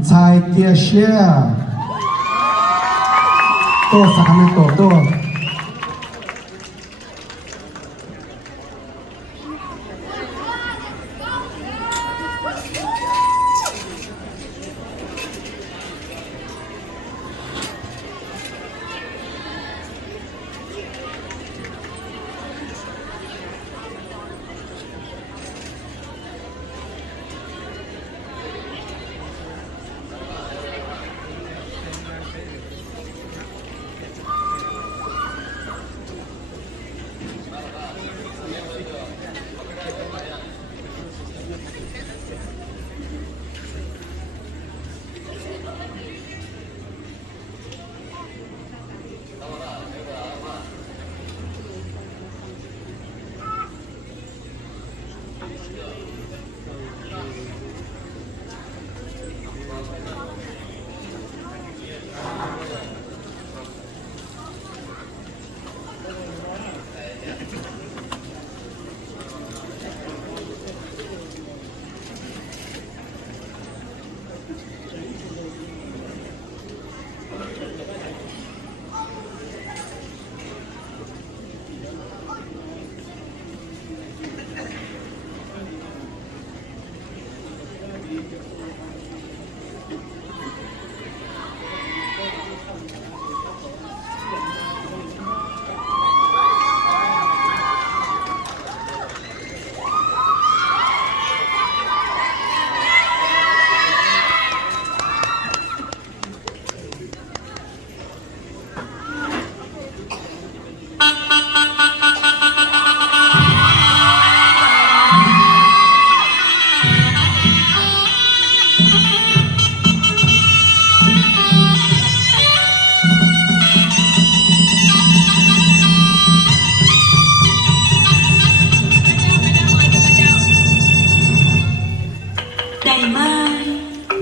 在这些多啥么多。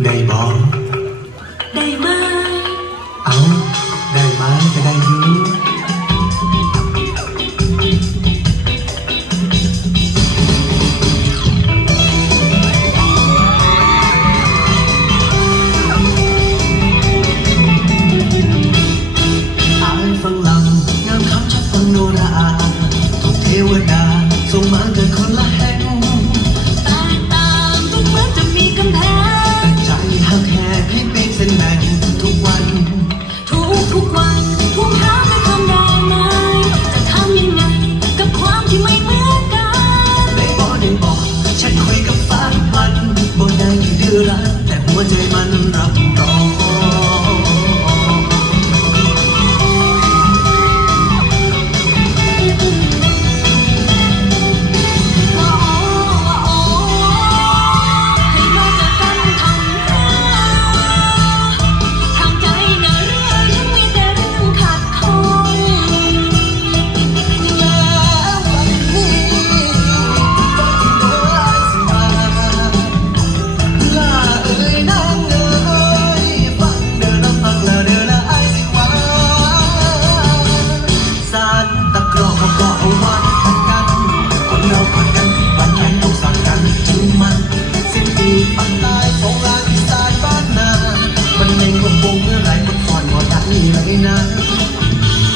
ได้บ่ได้ไหมเอาได้ไหมก็ได้อยู่อายฟังลำงามคำชัดฟังโนราทุกเทวดาส่งมาเกิดคนละแห่งแตกต่างทุกเหมือนจะมีกำแพงแต่ใจหักแหกให้เป็นเส้นแบ่งทุกวันทุกวันทุ่มหาให้ทำได้ไหมจะทำยังไงกับความที่ไม่เหมือนกันได้บอกฉันคุยกับฟ้ามันบอกได้แค่ดื้อรั้นแต่หัวใจมันรับรอง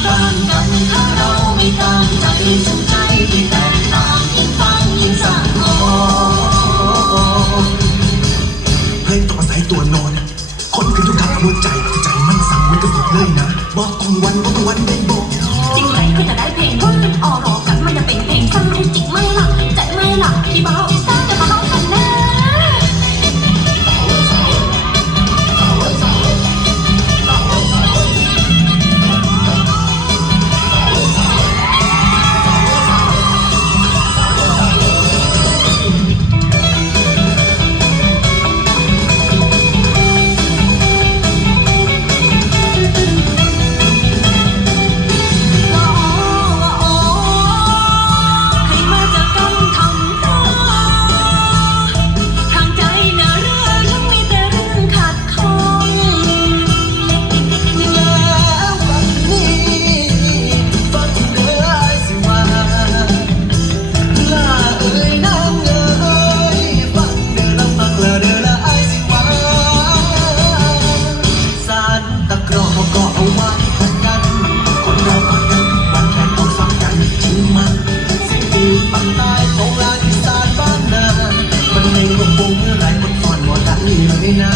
บ้านกันถ้าเราไม่ตั้งใจสุขใจที่แตกต่างยิ่งฟังยิ่งสั่งงเพลงต้องอาศัยตัวนอนคนคือทุกทางหัวใจใจมันสั่งมันก็สุดเลยนะบอกกลางวันได้บอกจริงไหมที่จะได้เพลงว่าออรอกันมันจะเป็นเพลงสั้นจริงไหมล่ะใจไหมล่ะพี่เบาสร้างจะมาร้องกันนะ นะ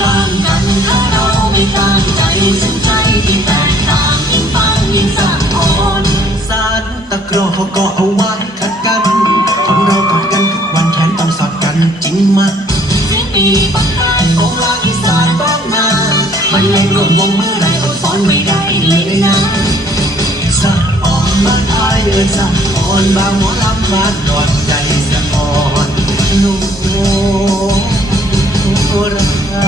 ต่างกันถ้าเราไม่ตั้งใจซึ่งใจที่แตกต่างยิ่งฟังยิ่งสั่งอ่อน สารตะกรอเขาก็เอาไว้ขัดกันคนเราขัดกันทุกวันแขนต้องสอดกันจริงมั้ย สิ้นปีปักใต้โองลางอีสานบ้านนามันเล่นรวมวงเมื่อไรอดสอนไม่ได้เลยนะ สะอ่อนบ้านไทยเอินสะอ่อนบางหมอลำบ้านดอนใจสะอ่อนนุ่มโนรัก